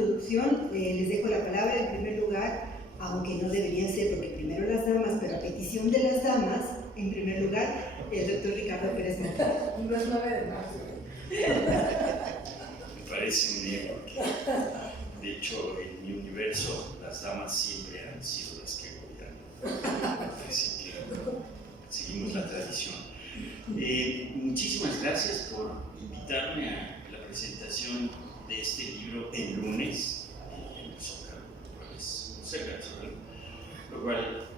introducción, les dejo la palabra en primer lugar, aunque no debería ser, porque primero las damas, pero a petición de las damas, en primer lugar, el doctor Ricardo Pérez Montero. Los 9 de marzo. Me parece muy bien, porque de hecho en mi universo las damas siempre han sido las que gobiernan. Así que seguimos la tradición. Muchísimas gracias por invitarme a la presentación de este libro el lunes en el Zócalo, cerca del Zócalo, lo cual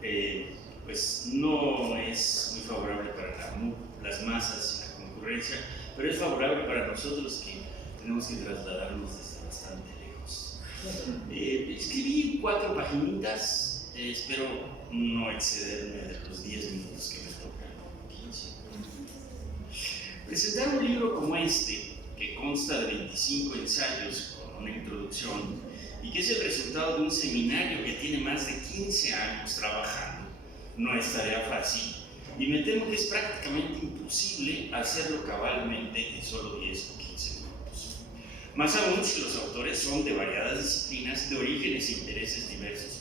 pues no es muy favorable para las masas y la concurrencia, pero es favorable para nosotros que tenemos que trasladarnos desde bastante lejos. Escribí 4 paginitas, espero no excederme de los 10 minutos que me tocan, 15. Presentar un libro como este, que consta de 25 ensayos con una introducción y que es el resultado de un seminario que tiene más de 15 años trabajando, no es tarea fácil, y me temo que es prácticamente imposible hacerlo cabalmente en solo 10 o 15 minutos. Más aún si los autores son de variadas disciplinas, de orígenes e intereses diversos,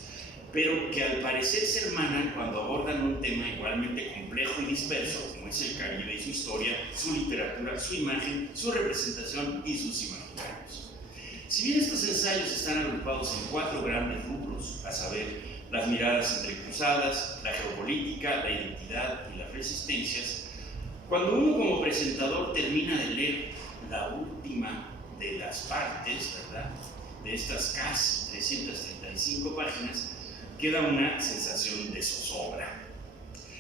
pero que al parecer se hermanan cuando abordan un tema igualmente complejo y disperso, como es el Caribe y su historia, su literatura, su imagen, su representación y sus imaginarios. Si bien estos ensayos están agrupados en 4 grandes rubros, a saber, las miradas entrecruzadas, la geopolítica, la identidad y las resistencias, cuando uno como presentador termina de leer la última de las partes, ¿verdad?, de estas casi 335 páginas, queda una sensación de zozobra.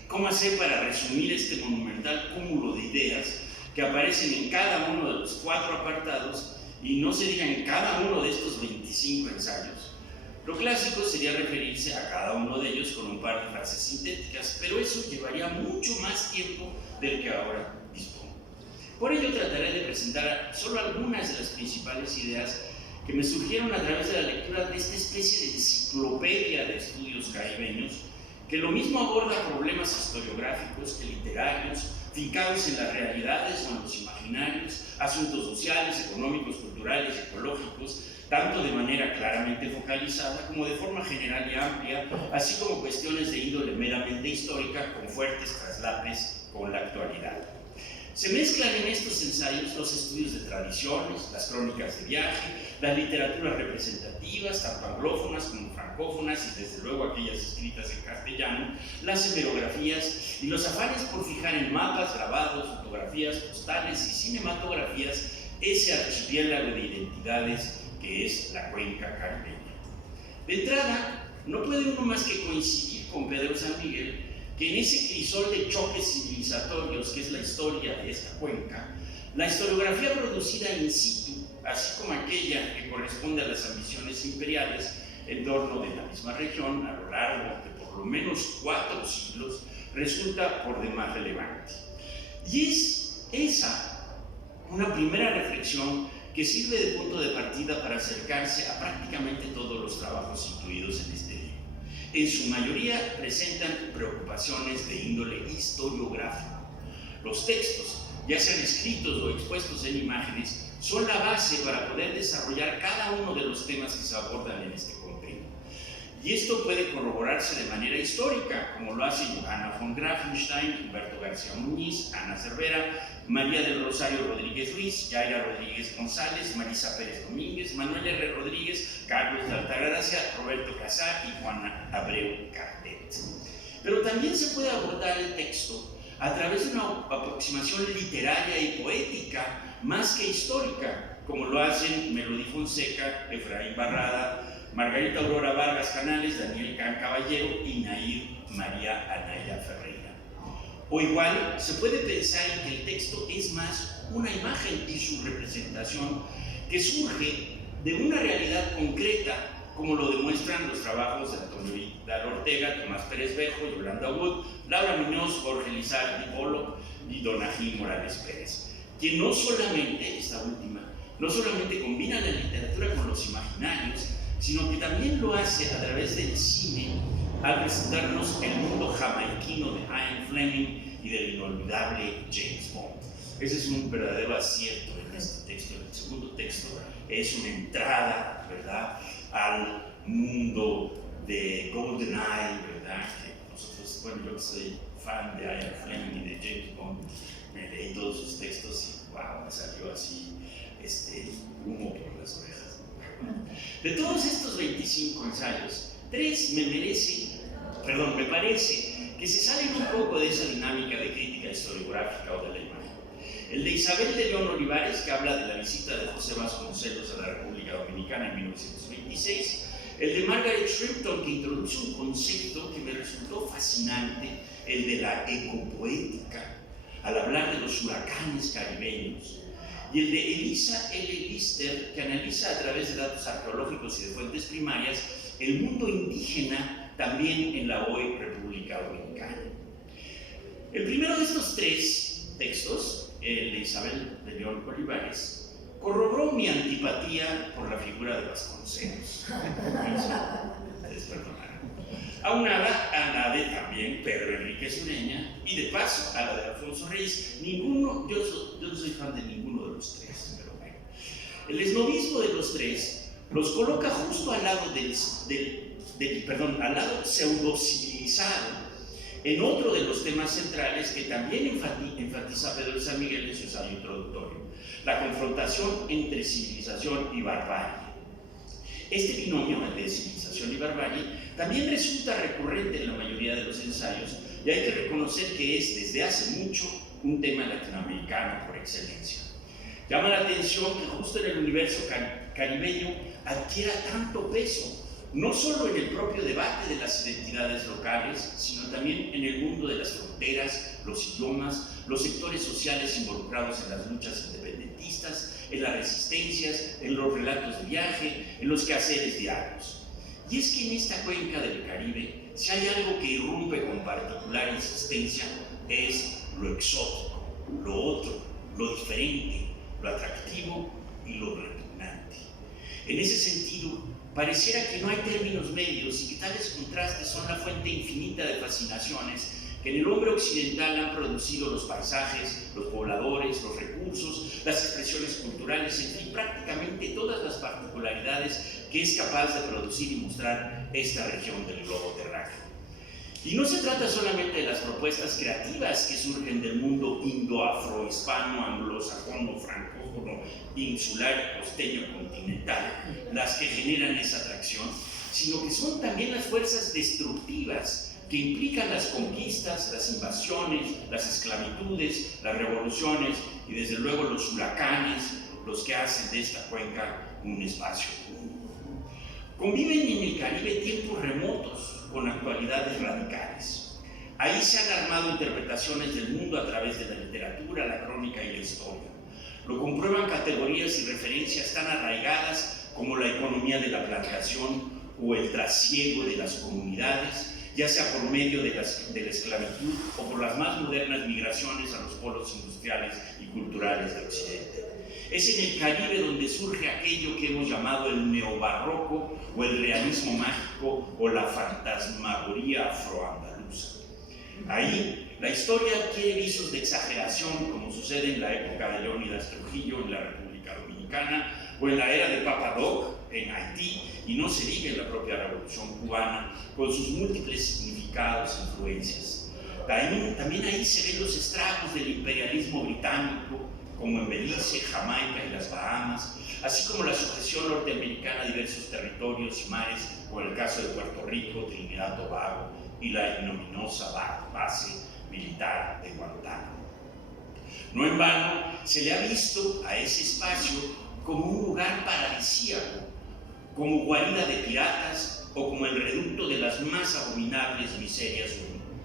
¿Cómo hacer para resumir este monumental cúmulo de ideas que aparecen en cada uno de los 4 apartados y no se diga en cada uno de estos 25 ensayos? Lo clásico sería referirse a cada uno de ellos con un par de frases sintéticas, pero eso llevaría mucho más tiempo del que ahora dispongo. Por ello trataré de presentar solo algunas de las principales ideas que me surgieron a través de la lectura de esta especie de enciclopedia de estudios caribeños, que lo mismo aborda problemas historiográficos que literarios, fincados en las realidades o en los imaginarios, asuntos sociales, económicos, culturales, ecológicos, tanto de manera claramente focalizada como de forma general y amplia, así como cuestiones de índole meramente histórica con fuertes traslapes con la actualidad. Se mezclan en estos ensayos los estudios de tradiciones, las crónicas de viaje, las literaturas representativas, tanto anglófonas como francófonas y desde luego aquellas escritas en castellano, las hemerografías y los afanes por fijar en mapas, grabados, fotografías, postales y cinematografías ese archipiélago de identidades que es la cuenca caribeña. De entrada, no puede uno más que coincidir con Pedro San Miguel que en ese crisol de choques civilizatorios que es la historia de esta cuenca, la historiografía producida in situ, así como aquella que corresponde a las ambiciones imperiales en torno de la misma región a lo largo de por lo menos 4 siglos, resulta por demás relevante. Y es esa una primera reflexión que sirve de punto de partida para acercarse a prácticamente todos los trabajos incluidos en este libro. En su mayoría presentan preocupaciones de índole historiográfico. Los textos, ya sean escritos o expuestos en imágenes, son la base para poder desarrollar cada uno de los temas que se abordan en este compendio. Y esto puede corroborarse de manera histórica, como lo hace Johanna von Grafenstein, Humberto García Muñiz, Ana Cervera, María del Rosario Rodríguez Ruiz, Yaira Rodríguez González, Marisa Pérez Domínguez, Manuel R. Rodríguez, Carlos de Altagracia, Roberto Casá y Juana Abreu Cardet. Pero también se puede abordar el texto a través de una aproximación literaria y poética más que histórica, como lo hacen Melody Fonseca, Efraín Barrada, Margarita Aurora Vargas Canales, Daniel Can Caballero y Nair María Anaya Ferreira. O igual, se puede pensar en que el texto es más una imagen y su representación que surge de una realidad concreta, como lo demuestran los trabajos de Antonio Vidal Ortega, Tomás Pérez Bejo, Yolanda Wood, Laura Muñoz, Jorge Lizardi Pollock y Donají Morales Pérez, que no solamente, esta última, no solamente combina la literatura con los imaginarios, sino que también lo hace a través del cine al presentarnos el mundo jamaiquino de Ian Fleming y del inolvidable James Bond. Ese es un verdadero acierto en este texto. El segundo texto es una entrada, ¿verdad?, Nile, ¿verdad? Que nosotros, bueno, yo que soy fan de Ian Fleming y de James Bond, me leí todos sus textos y wow, me salió así humo por las orejas. De todos estos 25 ensayos, 3 me parece que se salen un poco de esa dinámica de crítica historiográfica o de la imagen. El de Isabel de León Olivares, que habla de la visita de José Vasconcelos a la República Dominicana en 1926, el de Margaret Shrimpton, que introduce un concepto que me resultó fascinante, el de la ecopoética, al hablar de los huracanes caribeños, y el de Elisa L. Lister, que analiza a través de datos arqueológicos y de fuentes primarias el mundo indígena también en la hoy República Dominicana. El primero de estos 3 textos, el de Isabel de León Olivares, corroboró mi antipatía por la figura de Vasconcelos. Ustedes perdonarán. Aunada a la de también Pedro Enríquez Ureña y de paso a la de Alfonso Reyes. Yo no soy fan de ninguno de los 3, pero bueno. El esnovismo de los 3 los coloca justo al lado al lado pseudocivilizado en otro de los temas centrales que también enfatiza Pedro de San Miguel en su ensayo introductorio: la confrontación entre civilización y barbarie. Este binomio, el de civilización y barbarie, también resulta recurrente en la mayoría de los ensayos, y hay que reconocer que es desde hace mucho un tema latinoamericano por excelencia. Llama la atención que justo en el universo caribeño adquiera tanto peso, no solo en el propio debate de las identidades locales, sino también en el mundo de las fronteras, los idiomas, los sectores sociales involucrados en las luchas independentistas, en las resistencias, en los relatos de viaje, en los quehaceres diarios. Y es que en esta cuenca del Caribe, si hay algo que irrumpe con particular insistencia, es lo exótico, lo otro, lo diferente, lo atractivo y lo repugnante. En ese sentido, pareciera que no hay términos medios y que tales contrastes son la fuente infinita de fascinaciones que en el hombre occidental han producido los paisajes, los pobladores, los recursos, las expresiones culturales, en fin, prácticamente todas las particularidades que es capaz de producir y mostrar esta región del globo terráqueo. Y no se trata solamente de las propuestas creativas que surgen del mundo indo-afro-hispano, anglosajón, francófono, insular, costeño, continental, las que generan esa atracción, sino que son también las fuerzas destructivas que implican las conquistas, las invasiones, las esclavitudes, las revoluciones y desde luego los huracanes, los que hacen de esta cuenca un espacio único. Conviven en el Caribe tiempos remotos con actualidades radicales. Ahí se han armado interpretaciones del mundo a través de la literatura, la crónica y la historia. Lo comprueban categorías y referencias tan arraigadas como la economía de la plantación o el trasiego de las comunidades, ya sea por medio de la esclavitud o por las más modernas migraciones a los polos industriales y culturales del Occidente. Es en el Caribe donde surge aquello que hemos llamado el neobarroco o el realismo mágico o la fantasmagoría afroandaluza. Ahí la historia adquiere visos de exageración, como sucede en la época de Leónidas Trujillo en la República Dominicana o en la era de Papa Doc en Haití, y no se diga en la propia Revolución Cubana, con sus múltiples significados e influencias. También ahí se ven los estragos del imperialismo británico, como en Belice, Jamaica y las Bahamas, así como la sucesión norteamericana a diversos territorios y mares, como en el caso de Puerto Rico, Trinidad y Tobago, y la ignominiosa base militar de Guantánamo. No en vano se le ha visto a ese espacio como un lugar paradisíaco, como guarida de piratas o como el reducto de las más abominables miserias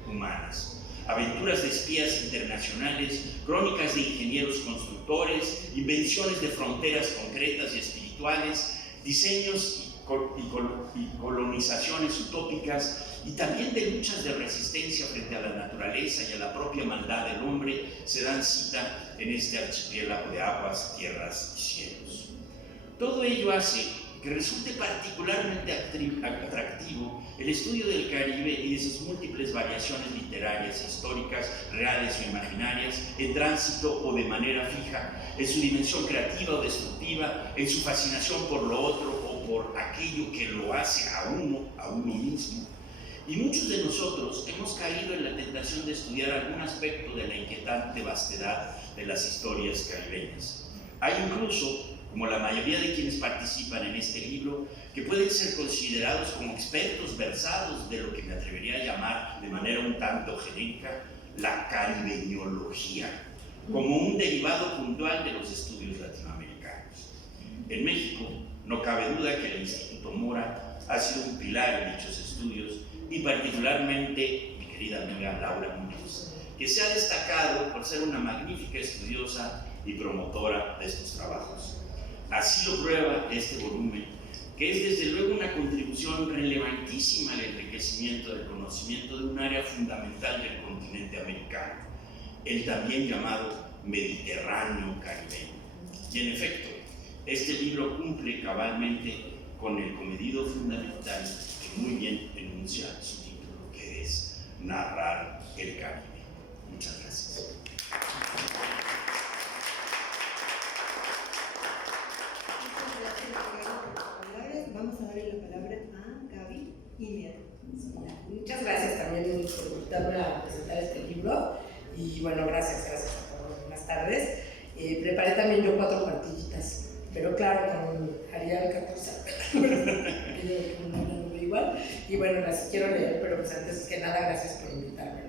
humanas. Aventuras de espías internacionales, crónicas de ingenieros constructores, invenciones de fronteras concretas y espirituales, diseños y colonizaciones utópicas, y también de luchas de resistencia frente a la naturaleza y a la propia maldad del hombre, se dan cita en este archipiélago de aguas, tierras y cielos. Todo ello hace que resulte particularmente atractivo el estudio del Caribe y de sus múltiples variaciones literarias, históricas, reales o imaginarias, en tránsito o de manera fija, en su dimensión creativa o destructiva, en su fascinación por lo otro o por aquello que lo hace a uno mismo. Y muchos de nosotros hemos caído en la tentación de estudiar algún aspecto de la inquietante vastedad de las historias caribeñas. Hay incluso, como la mayoría de quienes participan en este libro, que pueden ser considerados como expertos versados de lo que me atrevería a llamar de manera un tanto genérica la caribeñología, como un derivado puntual de los estudios latinoamericanos. En México, no cabe duda que el Instituto Mora ha sido un pilar en dichos estudios, y particularmente mi querida amiga Laura Muñoz, que se ha destacado por ser una magnífica estudiosa y promotora de estos trabajos. Así lo prueba este volumen, que es desde luego una contribución relevantísima al enriquecimiento del conocimiento de un área fundamental del continente americano, el también llamado Mediterráneo caribeño. Y en efecto, este libro cumple cabalmente con el cometido fundamental que muy bien enuncia su título, que es narrar el Caribe. Muchas gracias. Vamos a darle la palabra a Gaby Imer. Muchas gracias también por invitarme a presentar este libro y bueno, gracias a todos. Buenas tardes. Preparé también yo 4 cuartillitas, pero claro, con Arial 14, igual. Y bueno, las quiero leer, pero pues antes que nada, gracias por invitarme.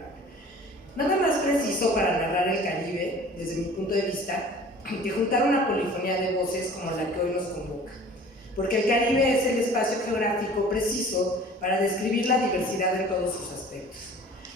Nada más preciso para narrar el Caribe, desde mi punto de vista, que juntar una polifonía de voces como la que hoy nos convoca. Porque el Caribe es el espacio geográfico preciso para describir la diversidad en todos sus aspectos.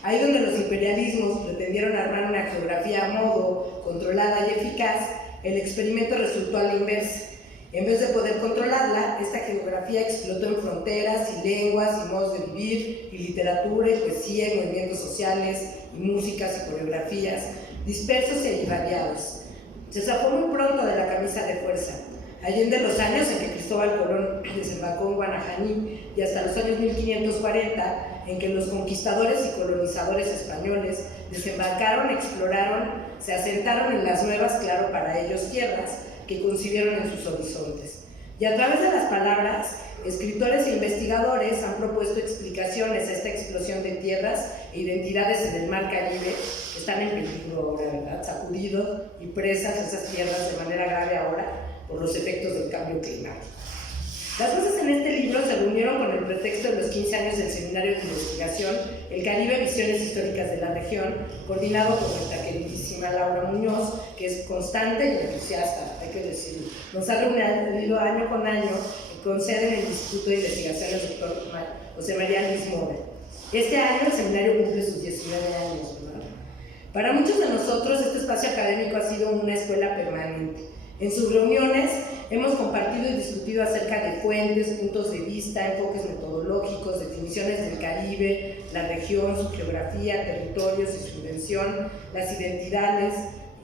Ahí donde los imperialismos pretendieron armar una geografía a modo, controlada y eficaz, el experimento resultó a la inversa. En vez de poder controlarla, esta geografía explotó en fronteras y lenguas y modos de vivir, y literatura y poesía y movimientos sociales, y músicas y coreografías, dispersos e irradiados. Se zafó muy pronto de la camisa de fuerza. Allende los años en que Cristóbal Colón desembarcó en Guanajaní y hasta los años 1540 en que los conquistadores y colonizadores españoles desembarcaron, exploraron, se asentaron en las nuevas, claro para ellos, tierras que concibieron en sus horizontes. Y a través de las palabras, escritores e investigadores han propuesto explicaciones a esta explosión de tierras e identidades en el mar Caribe que están en peligro ahora, ¿verdad? Sacudidos y presas esas tierras de manera grave ahora por los efectos del cambio climático. Las voces en este libro se reunieron con el pretexto de los 15 años del Seminario de Investigación El Caribe, Visiones Históricas de la Región, coordinado por nuestra queridísima Laura Muñoz, que es constante y entusiasta, hay que decirlo. Nos ha reunido año con año con sede en el Instituto de Investigaciones del Dr. José María Luis Mora. Este año el seminario cumple sus 19 años, ¿verdad? Para muchos de nosotros este espacio académico ha sido una escuela permanente. En sus reuniones hemos compartido y discutido acerca de fuentes, puntos de vista, enfoques metodológicos, definiciones del Caribe, la región, su geografía, territorios y su invención, las identidades,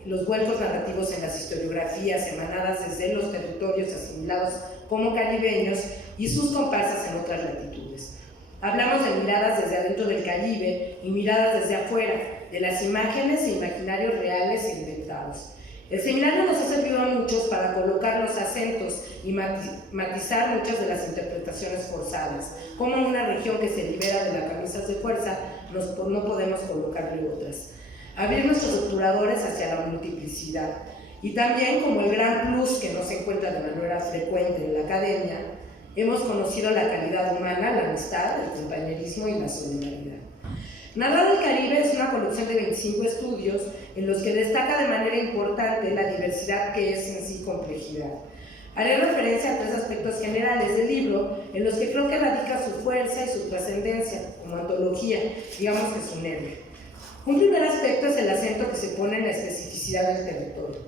los vuelcos narrativos en las historiografías emanadas desde los territorios asimilados como caribeños y sus comparsas en otras latitudes. Hablamos de miradas desde adentro del Caribe y miradas desde afuera, de las imágenes e imaginarios reales e inventados. El seminario nos ha servido a muchos para colocar los acentos y matizar muchas de las interpretaciones forzadas. Como una región que se libera de las camisas de fuerza, no podemos colocarle otras. Abrir nuestros obturadores hacia la multiplicidad. Y también, como el gran plus que no se encuentra de manera frecuente en la academia, hemos conocido la calidad humana, la amistad, el compañerismo y la solidaridad. Narrar el Caribe es una colección de 25 estudios en los que destaca de manera importante la diversidad que es en sí complejidad. Haré referencia a 3 aspectos generales del libro en los que creo que radica su fuerza y su trascendencia como antología, digamos que su nervio. Un primer aspecto es el acento que se pone en la especificidad del territorio.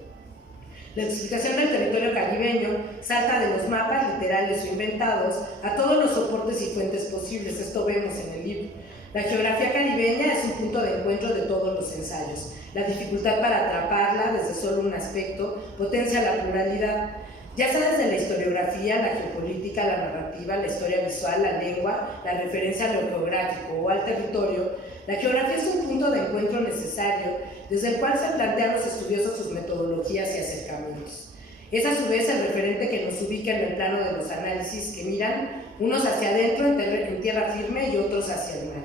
La explicación del territorio caribeño salta de los mapas literales o inventados a todos los soportes y fuentes posibles, esto vemos en el libro. La geografía caribeña es un punto de encuentro de todos los ensayos. La dificultad para atraparla desde solo un aspecto potencia la pluralidad, ya sea desde la historiografía, la geopolítica, la narrativa, la historia visual, la lengua, la referencia a lo geográfico o al territorio. La geografía es un punto de encuentro necesario desde el cual se plantean los estudiosos sus metodologías y acercamientos. Es a su vez el referente que nos ubica en el plano de los análisis que miran unos hacia adentro en tierra firme y otros hacia el mar.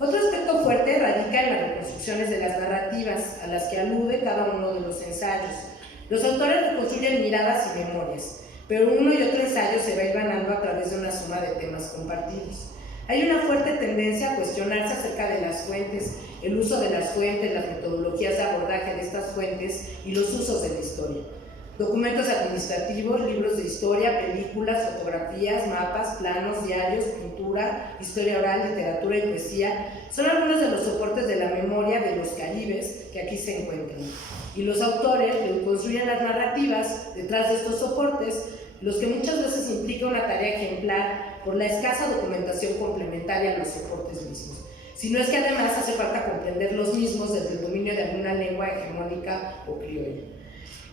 Otro aspecto fuerte radica en las reconstrucciones de las narrativas a las que alude cada uno de los ensayos. Los autores reconstruyen miradas y memorias, pero uno y otro ensayo se va hilvanando a través de una suma de temas compartidos. Hay una fuerte tendencia a cuestionarse acerca de las fuentes, el uso de las fuentes, las metodologías de abordaje de estas fuentes y los usos de la historia. Documentos administrativos, libros de historia, películas, fotografías, mapas, planos, diarios, pintura, historia oral, literatura y poesía son algunos de los soportes de la memoria de los caribes que aquí se encuentran. Y los autores reconstruyen las narrativas detrás de estos soportes, los que muchas veces implica una tarea ejemplar por la escasa documentación complementaria a los soportes mismos. Si no es que además hace falta comprender los mismos desde el dominio de alguna lengua hegemónica o criolla.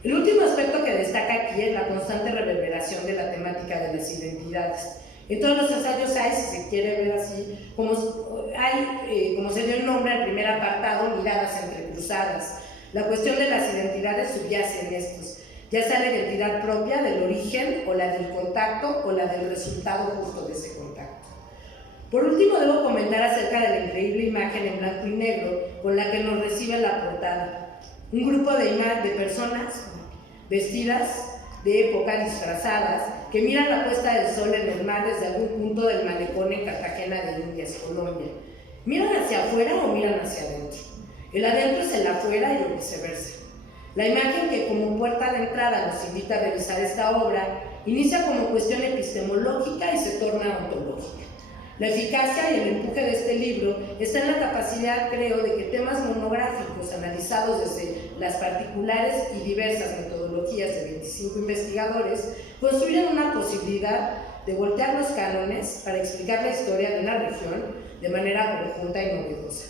El último aspecto que destaca aquí es la constante reverberación de la temática de las identidades. En todos los ensayos hay, si se quiere ver así, como se dio el nombre al primer apartado, miradas entrecruzadas. La cuestión de las identidades subyace en estos, ya sea la identidad propia del origen, o la del contacto, o la del resultado justo de ese contacto. Por último, debo comentar acerca de la increíble imagen en blanco y negro con la que nos recibe la portada. Un grupo de personas vestidas de época, disfrazadas, que miran la puesta del sol en el mar desde algún punto del malecón en Cartagena de Indias, Colombia. ¿Miran hacia afuera o miran hacia adentro? El adentro es el afuera y viceversa. La imagen que como puerta de entrada nos invita a revisar esta obra inicia como cuestión epistemológica y se torna ontológica. La eficacia y el empuje de este libro está en la capacidad, creo, de que temas monográficos analizados desde las particulares y diversas metodologías de 25 investigadores construyen una posibilidad de voltear los cánones para explicar la historia de una región de manera conjunta y novedosa.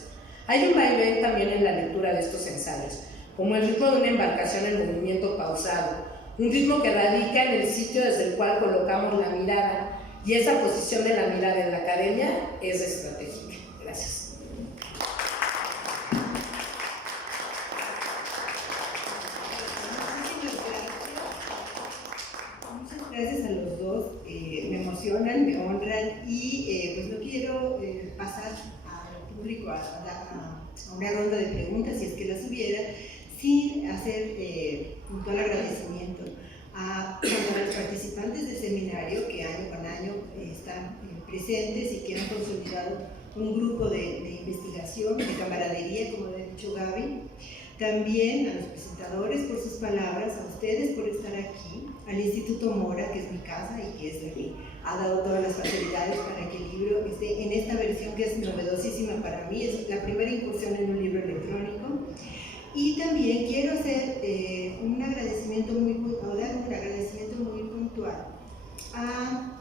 Hay un vaivén también en la lectura de estos ensayos, como el ritmo de una embarcación en movimiento pausado, un ritmo que radica en el sitio desde el cual colocamos la mirada, y esa posición de la mirada en la academia es estratégica. Gracias. Muchas gracias a los dos. Me emocionan, me honran y pues no quiero pasar al público a una ronda de preguntas, si es que las hubiera, sin hacer un total agradecimiento a los participantes del seminario que año con año están presentes y que han consolidado un grupo de investigación, de camaradería, como ha dicho Gaby. También a los presentadores por sus palabras, a ustedes por estar aquí, al Instituto Mora, que es mi casa y que es la que ha dado todas las facilidades para que el libro esté en esta versión que es novedosísima para mí, es la primera incursión en un libro electrónico. Y también quiero hacer un agradecimiento muy puntual a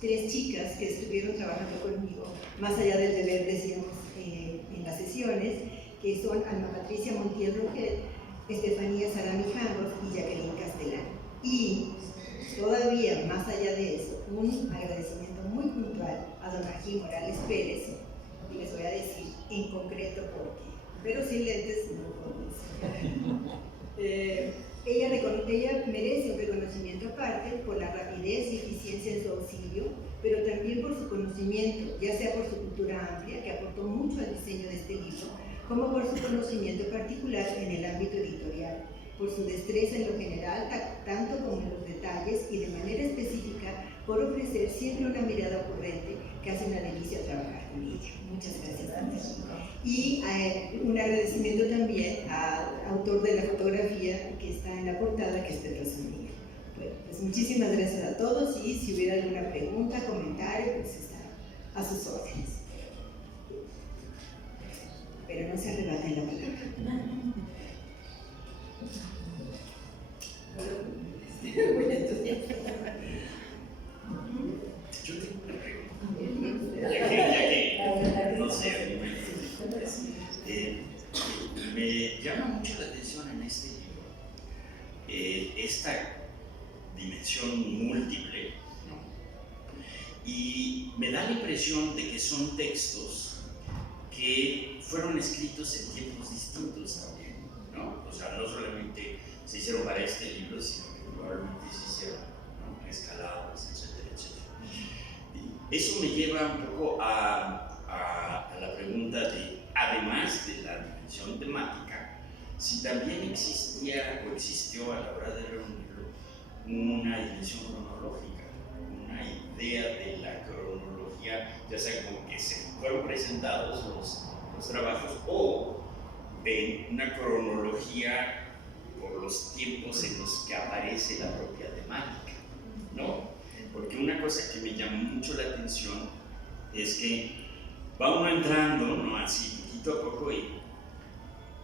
3 chicas que estuvieron trabajando conmigo, más allá del deber, decíamos, en las sesiones, que son Alma Patricia Montiel Rogel, Estefanía Sara Mijangos y Jacqueline Castellán. Y todavía más allá de eso, un agradecimiento muy puntual a don Ají Morales Pérez, y les voy a decir en concreto por qué. Pero sin lentes no podemos. Ella merece un reconocimiento aparte por la rapidez y eficiencia en su auxilio, pero también por su conocimiento, ya sea por su cultura amplia, que aportó mucho al diseño de este libro, como por su conocimiento particular en el ámbito editorial, por su destreza en lo general, tanto como en los detalles, y de manera específica, por ofrecer siempre una mirada ocurrente que hace una delicia trabajar con ella. Muchas gracias. Y un agradecimiento también al autor de la fotografía que está en la portada, que es Pedro Zúñiga. Bueno, pues muchísimas gracias a todos, y si hubiera alguna pregunta, comentario, pues está a sus órdenes. Pero no se arrebaten la palabra. Muy entusiasta. Yo tengo una pregunta, ya que no sé, me llama mucho la atención en este libro esta dimensión múltiple, ¿no? Y me da la impresión de que son textos que fueron escritos en tiempos distintos también, ¿no? O sea, no solamente se hicieron para este libro, sino que probablemente se hicieron, ¿no? Escaladas, etcétera, etcétera. Y eso me lleva un poco a la pregunta de, además de la dimensión temática, si también existía o existió a la hora de reunirlo una dimensión cronológica, una idea de la cronología, ya sea como que se fueron presentados los trabajos o de una cronología por los tiempos en los que aparece la propia temática, ¿no? Porque una cosa que me llamó mucho la atención es que va uno entrando, ¿no? Así poquito a poco y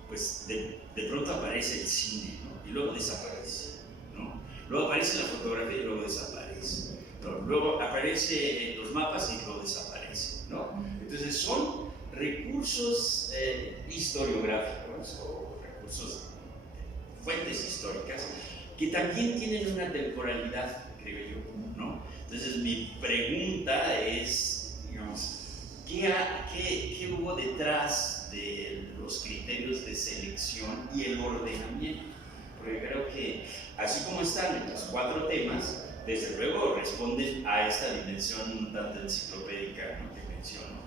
pues de pronto aparece el cine, ¿no? Y luego desaparece, ¿no? Luego aparece la fotografía y luego desaparece, ¿no? Luego aparece los mapas y luego desaparece, ¿no? Entonces son recursos historiográficos o recursos, fuentes históricas, que también tienen una temporalidad, creo yo, ¿no? Entonces mi pregunta es, digamos, ¿qué hubo detrás de los criterios de selección y el ordenamiento? Porque creo que, así como están los 4 temas, desde luego responden a esta dimensión un tanto enciclopédica, ¿no?, que menciono,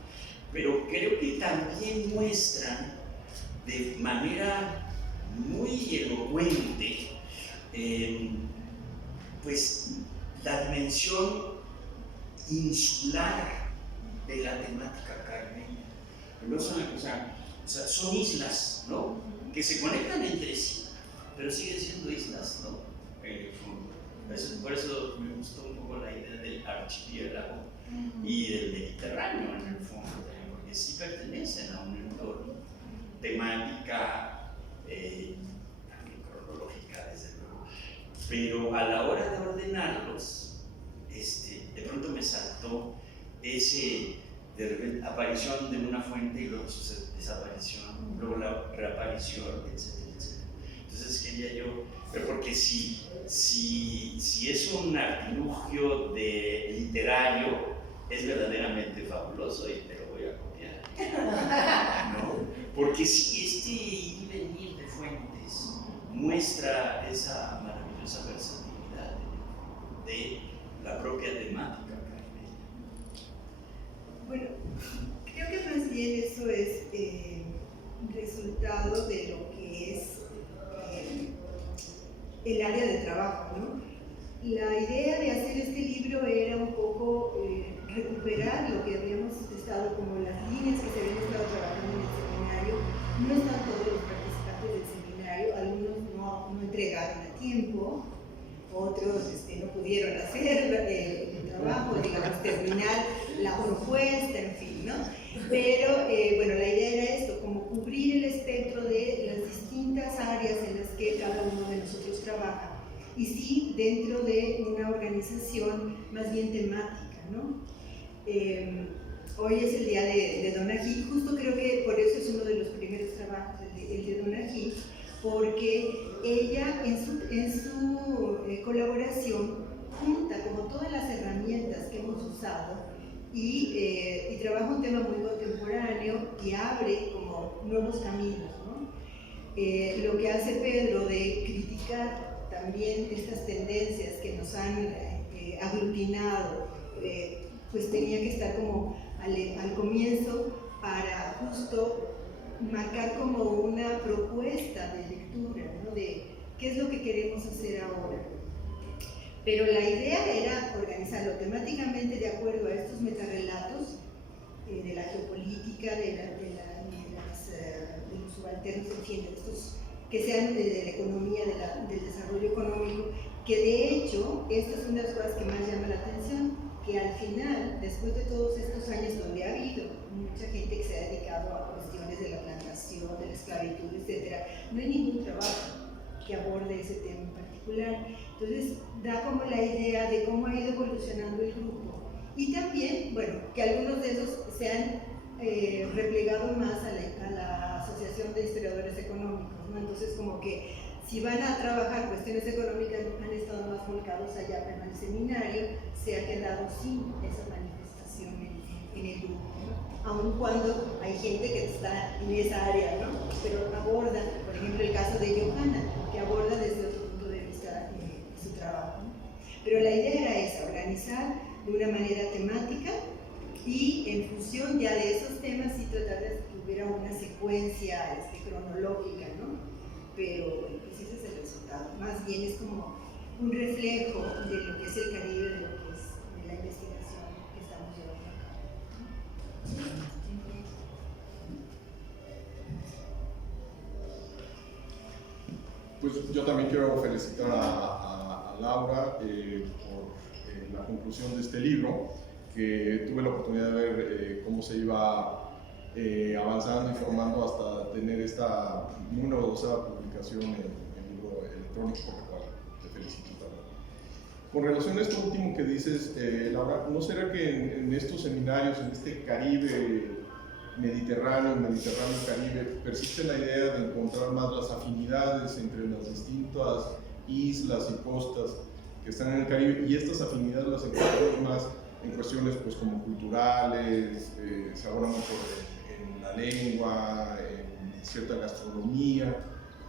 pero creo que también muestran de manera muy elocuente pues la dimensión insular de la temática carmeña. No son, o sea, son islas, ¿no?, que se conectan entre sí, pero siguen siendo islas, ¿no?, en el fondo. Por eso me gustó un poco la idea del archipiélago y del Mediterráneo en el fondo, porque sí pertenecen a un entorno, temática, también cronológica, desde luego. Pero a la hora de ordenarlos, de pronto me saltó ese, de repente, aparición de una fuente y luego su desaparición, luego la reaparición, etcétera, etcétera. Entonces quería yo, pero porque si es un artilugio literario, es verdaderamente fabuloso y te lo voy a copiar, ¿no? Porque si este ir y venir de fuentes muestra esa maravillosa versatilidad de la propia temática carmeña. Bueno, creo que más bien eso es resultado de lo que es el área de trabajo, ¿no? La idea de hacer este libro era un poco recuperar lo que habíamos estado, como las líneas que se habían estado trabajando en el seminario. No están todos los participantes del seminario, algunos no entregaron a tiempo, otros no pudieron hacer el trabajo, digamos, terminar la propuesta, en fin, ¿no? Pero bueno, la idea era esto, como cubrir el espectro de las distintas áreas en las que cada uno de nosotros trabaja, y sí dentro de una organización más bien temática, ¿no? Hoy es el día de Donna Gil, justo creo que por eso es uno de los primeros trabajos, el de Donna Gil, porque ella en su colaboración junta como todas las herramientas que hemos usado y trabaja un tema muy contemporáneo y abre como nuevos caminos, ¿no? Lo que hace Pedro de criticar también estas tendencias que nos han aglutinado, pues tenía que estar como al comienzo para justo marcar como una propuesta de lectura, ¿no?, de qué es lo que queremos hacer ahora. Pero la idea era organizarlo temáticamente de acuerdo a estos metarrelatos de la geopolítica, de los subalternos, en fin, de estos que sean de la economía, del desarrollo económico, que de hecho, esta es una de las cosas que más llama la atención, que al final, después de todos estos años donde ha habido mucha gente que se ha dedicado a cuestiones de la plantación, de la esclavitud, etc., no hay ningún trabajo que aborde ese tema en particular. Entonces, da como la idea de cómo ha ido evolucionando el grupo. Y también, bueno, que algunos de esos se han replegado más a la Asociación de Historiadores Económicos, ¿no? Entonces, como que si van a trabajar cuestiones económicas, han estado más volcados allá, pero el seminario se ha quedado sin esa manifestación en el grupo, ¿no? Aun cuando hay gente que está en esa área, ¿no? Pero aborda, por ejemplo, el caso de Johanna, que aborda desde otro punto de vista su trabajo. trabajo, ¿no? Pero la idea era esa, organizar de una manera temática y en función ya de esos temas sí tratar de que hubiera una secuencia cronológica, ¿no? Pero pues ese es el resultado. Más bien es como un reflejo de lo que es el Caribe, de lo que es de la investigación que estamos llevando a cabo. Pues yo también quiero felicitar a Laura por la conclusión de este libro, que tuve la oportunidad de ver cómo se iba avanzando y formando hasta tener esta muy novedosa publicación en libro electrónico, por lo cual te felicito también. Con relación a esto último que dices, Laura, ¿no será que en estos seminarios, en este Caribe Mediterráneo, Mediterráneo-Caribe, persiste la idea de encontrar más las afinidades entre las distintas islas y costas que están en el Caribe, y estas afinidades las encontramos más en cuestiones pues como culturales, se abordan mucho en la lengua, en cierta gastronomía,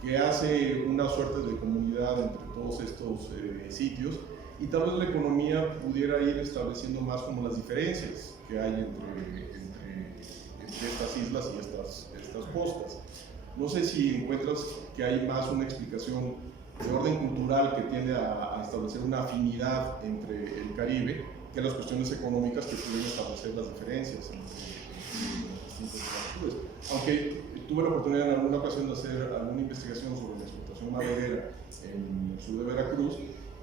que hace una suerte de comunidad entre todos estos sitios, y tal vez la economía pudiera ir estableciendo más como las diferencias que hay entre estas islas y estas costas. No sé si encuentras que hay más una explicación de orden cultural que tiende a establecer una afinidad entre el Caribe que las cuestiones económicas que pueden establecer las diferencias entre las distintas latitudes. Aunque tuve la oportunidad en alguna ocasión de hacer alguna investigación sobre la explotación maderera en el sur de Veracruz,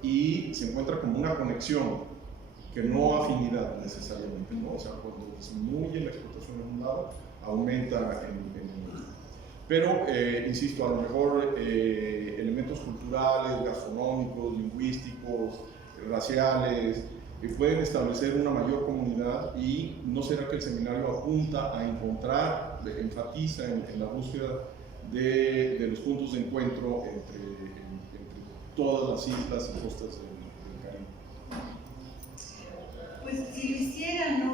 y se encuentra como una conexión, que no afinidad necesariamente, ¿no? O sea, cuando disminuye la explotación en un lado, aumenta en el otro. Pero, insisto, a lo mejor elementos culturales, gastronómicos, lingüísticos, raciales, pueden establecer una mayor comunidad, y ¿no será que el seminario apunta a encontrar, enfatiza en la búsqueda de los puntos de encuentro entre todas las islas y costas del Caribe? Pues si lo hiciera no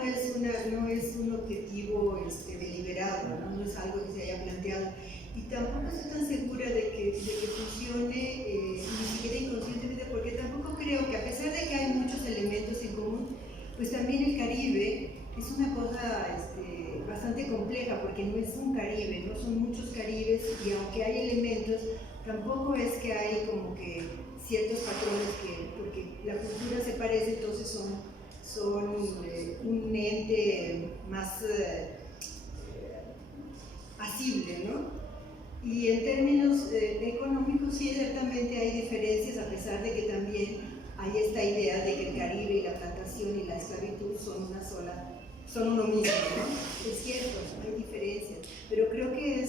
es un objetivo deliberado, ¿no? No es algo que se haya planteado, y tampoco estoy tan segura de que funcione ni siquiera inconscientemente, porque tampoco creo que, a pesar de que hay muchos elementos en común, pues también el Caribe es una cosa bastante compleja, porque no es un Caribe, no son muchos Caribes, y aunque hay elementos, tampoco es que hay como que ciertos patrones porque la cultura se parece, entonces son un ente más asible, ¿no? Y en términos económicos sí, ciertamente hay diferencias, a pesar de que también hay esta idea de que el Caribe y la plantación y la esclavitud son uno mismo, ¿no? Es cierto, hay diferencias, pero creo que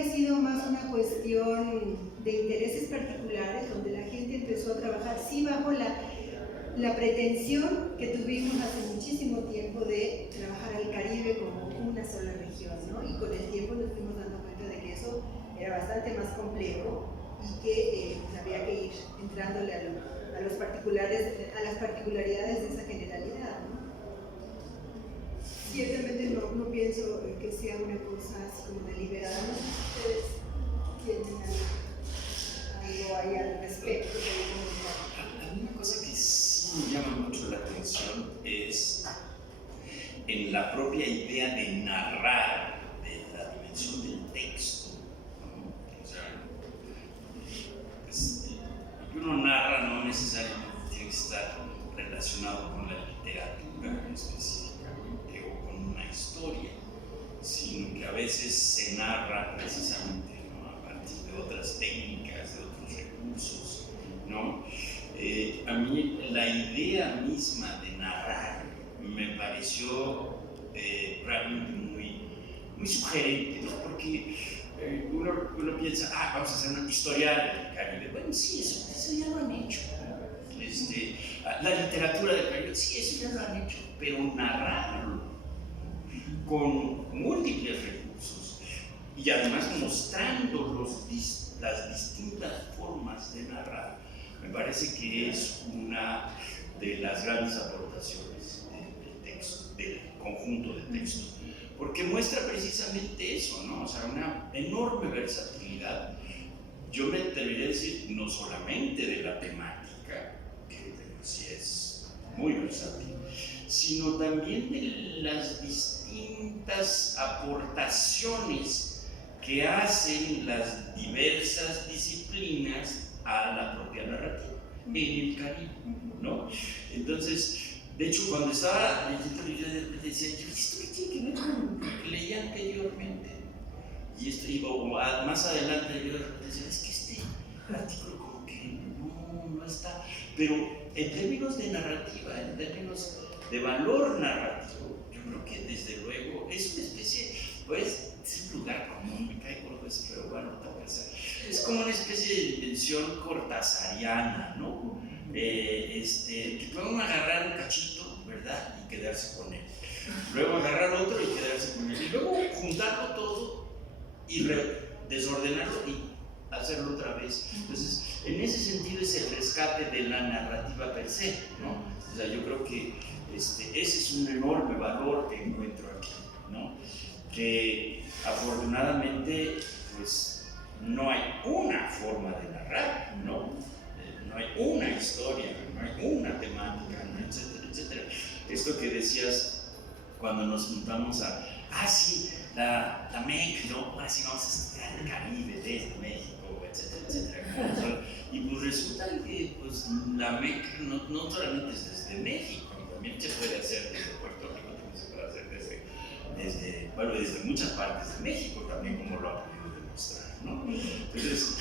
ha sido más una cuestión de intereses particulares, donde la gente empezó a trabajar, sí, bajo la pretensión que tuvimos hace muchísimo tiempo de trabajar al Caribe como una sola región, ¿no? Y con el tiempo nos fuimos dando cuenta de que eso era bastante más complejo, y que había que ir entrándole a las particularidades de esa generalidad, ¿no? Ciertamente no pienso que sea una cosa así como deliberada. No sé si ustedes tienen algo ahí al respecto. A mí una cosa que sí me llama mucho la atención es en la propia idea de narrar, de la dimensión del texto, ¿no? O sea, lo que uno narra no necesariamente tiene que estar relacionado con la literatura específicamente o con una historia, sino que a veces se narra precisamente, ¿no?, a partir de otras técnicas, de otros recursos, ¿no? A mí la idea misma de narrar me pareció realmente muy sugerente, ¿no? Porque uno piensa, vamos a hacer una historia del Caribe. Bueno, sí, eso ya lo han hecho. La literatura del Caribe, sí, eso ya lo han hecho, pero narrarlo con múltiples recursos y además mostrando las distintas formas de narrar, me parece que es una de las grandes aportaciones del texto, del conjunto de textos, porque muestra precisamente eso, ¿no? O sea, una enorme versatilidad. yo me atrevería a decir, no solamente de la temática, que sí es muy versátil, sino también de las distintas aportaciones que hacen las diversas disciplinas a la propia narrativa en el Caribe, ¿no? Entonces, de hecho, cuando estaba leyendo, yo de repente decía, ¿esto qué tiene que ver con lo que leía anteriormente? Y esto, más adelante, yo de repente decía, es que este artículo como que no está, pero en términos de narrativa, en términos de valor narrativo, yo creo que desde luego es una especie, pues, es un lugar común, me cae gordo eso, pero bueno, es como una especie de intención cortasariana, ¿no? Que podemos agarrar un cachito, ¿verdad? Y quedarse con él. Luego agarrar otro y quedarse con él. Y luego juntarlo todo y desordenarlo y hacerlo otra vez. Entonces, en ese sentido es el rescate de la narrativa per se, ¿no? O sea, yo creo que ese es un enorme valor que encuentro aquí, ¿no? Que afortunadamente, pues, no hay una forma de narrar, ¿no? No hay una historia, no hay una temática, ¿no? Etcétera, etcétera. Esto que decías cuando nos juntamos sí, la MEC, ¿no? Ahora sí vamos a estudiar el Caribe desde México, etcétera, etcétera. Y pues resulta que pues, la MEC no solamente es desde México, también se puede hacer desde Puerto Rico, también se puede hacer desde muchas partes de México, también como lo ha podido demostrar, ¿no? Entonces,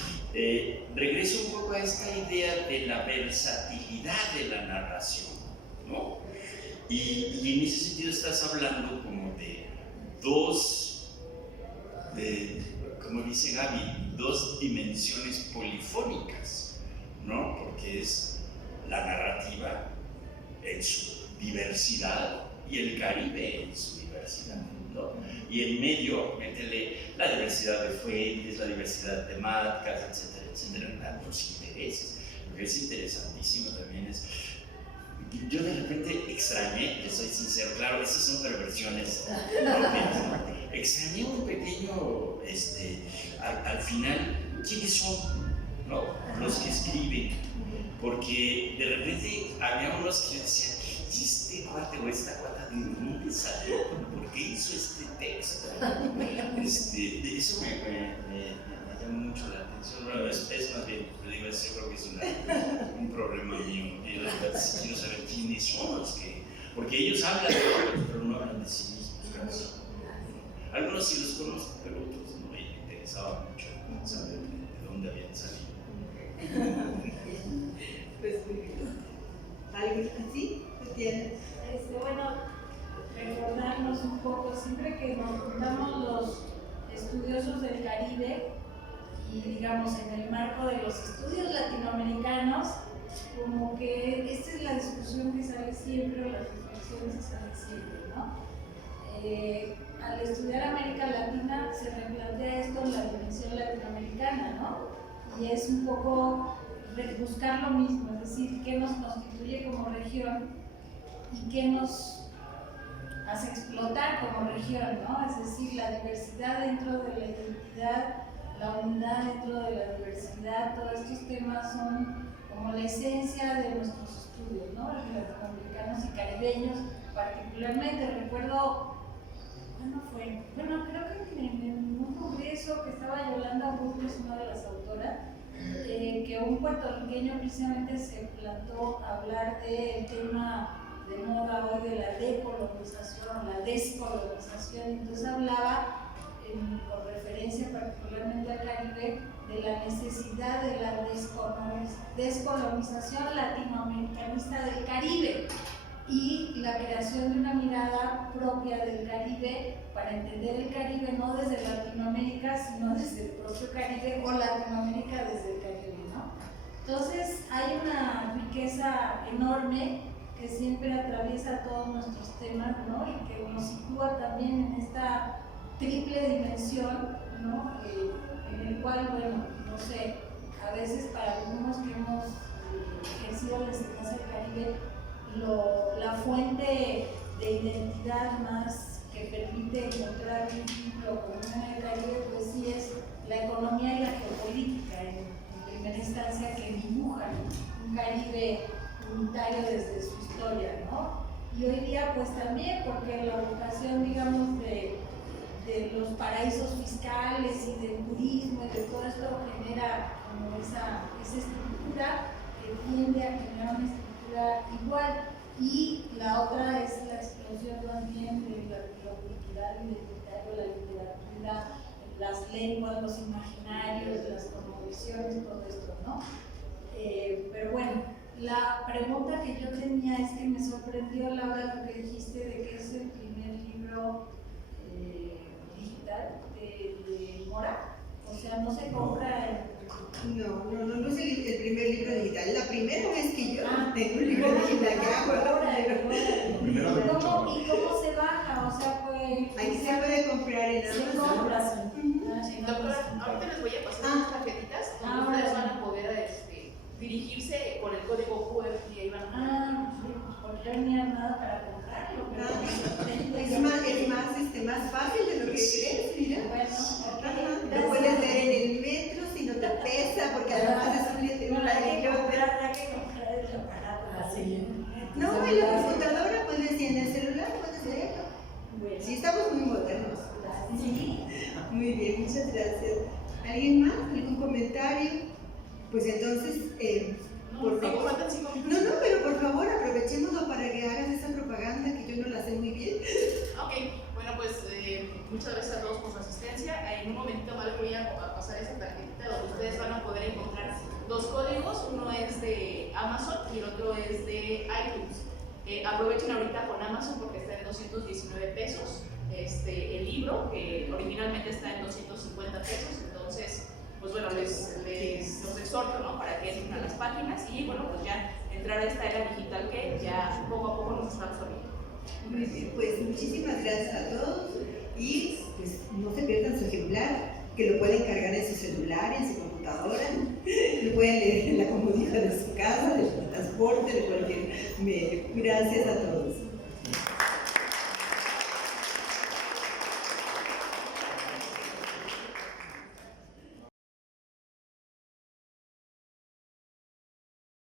regreso un poco a esta idea de la versatilidad de la narración, ¿no? Y en ese sentido estás hablando como de como dice Gaby, dos dimensiones polifónicas, ¿no? Porque es la narrativa en su diversidad y el Caribe en su diversidad, ¿no? Y en medio, métele la diversidad de fuentes, la diversidad de temáticas, etcétera, etcétera, los intereses. Lo que es interesantísimo también es, yo de repente extrañé, te soy sincero, claro, esas son perversiones propias, ¿no? Extrañé un pequeño, al final, ¿quiénes son? ¿No? Los que escriben, porque de repente había unos que yo decía, ¿y este cuate o esta cuata de dónde salió? ¿Por qué hizo este texto? De eso me llama mucho la atención. Bueno, es más bien, te digo, yo creo que es un problema mío. Quiero saber quiénes son los que. Porque ellos hablan de otros, pero no hablan de sí mismos casi. Algunos sí los conozco, pero otros no me interesaba mucho saber de dónde habían salido. Pues muy bien. ¿Algo así? ¿Qué tienes? Bueno, recordarnos un poco, siempre que nos juntamos los estudiosos del Caribe y digamos en el marco de los estudios latinoamericanos, como que esta es la discusión que sale siempre o las reflexiones que salen siempre, ¿no? Al estudiar América Latina se replantea esto en la dimensión latinoamericana, ¿no? Y es un poco buscar lo mismo, es decir, qué nos constituye como región y qué nos hace explotar como región, ¿no? Es decir, la diversidad dentro de la identidad, la unidad dentro de la diversidad, todos estos temas son como la esencia de nuestros estudios, ¿no? Latinoamericanos y caribeños particularmente. Recuerdo, creo que en un congreso que estaba Yolanda Burgos, una de las autoras, que un puertorriqueño precisamente se plantó a hablar del tema de moda hoy de la decolonización, la descolonización. Entonces hablaba, con referencia particularmente al Caribe, de la necesidad de la descolonización latinoamericanista del Caribe y la creación de una mirada propia del Caribe para entender el Caribe no desde Latinoamérica, sino desde el propio Caribe, o Latinoamérica desde el Caribe, ¿no? Entonces hay una riqueza enorme que siempre atraviesa todos nuestros temas, ¿no? Y que nos sitúa también en esta triple dimensión, ¿no? En el cual, bueno, no sé, a veces para algunos que hemos ejercido la enseñanza del Caribe, la fuente de identidad más que permite encontrar un vínculo común en el Caribe, pues sí es la economía y la geopolítica en primera instancia, que dibujan un Caribe unitario desde su historia, ¿no? Y hoy día pues también, porque la vocación, digamos, de los paraísos fiscales y del turismo y de todo esto genera como esa estructura que tiende a generar una estructura igual. Y la otra es la explosión también de la cultural, identitario, la literatura, las lenguas, los imaginarios, las cosmovisiones, todo esto, ¿no? Pero bueno, la pregunta que yo tenía es que me sorprendió, Laura, lo que dijiste de que es el primer libro digital de Mora. O sea, no se compra en... No es el primer libro digital. La primera vez que yo tengo un libro digital que hago. ¿Y cómo se baja? O sea, pues... Ahí se puede comprar en Amazon. Doctora, ahorita les voy a pasar unas tarjetitas donde ustedes van a poder dirigirse por el código QR y ahí van a... porque no tenía nada para comprarlo. Es más fácil de lo que crees, mira. Lo puedes leer en el metro si no te pesa, porque además es un libro. No, en la computadora puedes leer, en el celular puedes leerlo. Sí, estamos muy modernos. Sí. Muy bien, muchas gracias. ¿Alguien más? ¿Algún comentario? Pues entonces, por favor. No, pero por favor aprovechémoslo para que hagas esa propaganda que yo no la sé muy bien. Ok, bueno, pues muchas gracias a todos por su asistencia. En un momentito más les voy a pasar esa tarjetita donde ustedes van a poder encontrar dos códigos. Uno es de Amazon y el otro es de iTunes. Aprovechen ahorita con Amazon porque está en 219 pesos. El libro, que originalmente está en 250 pesos, entonces, pues bueno, los exhorto, ¿no?, para que entren a las páginas y, bueno, pues ya entrar a esta era digital que ya poco a poco nos está absorbiendo. Muy bien, pues muchísimas gracias a todos y pues no se pierdan su ejemplar, que lo pueden cargar en su celular, en su computadora, lo pueden leer en la comodidad de su casa, del transporte, de cualquier medio. Gracias a todos.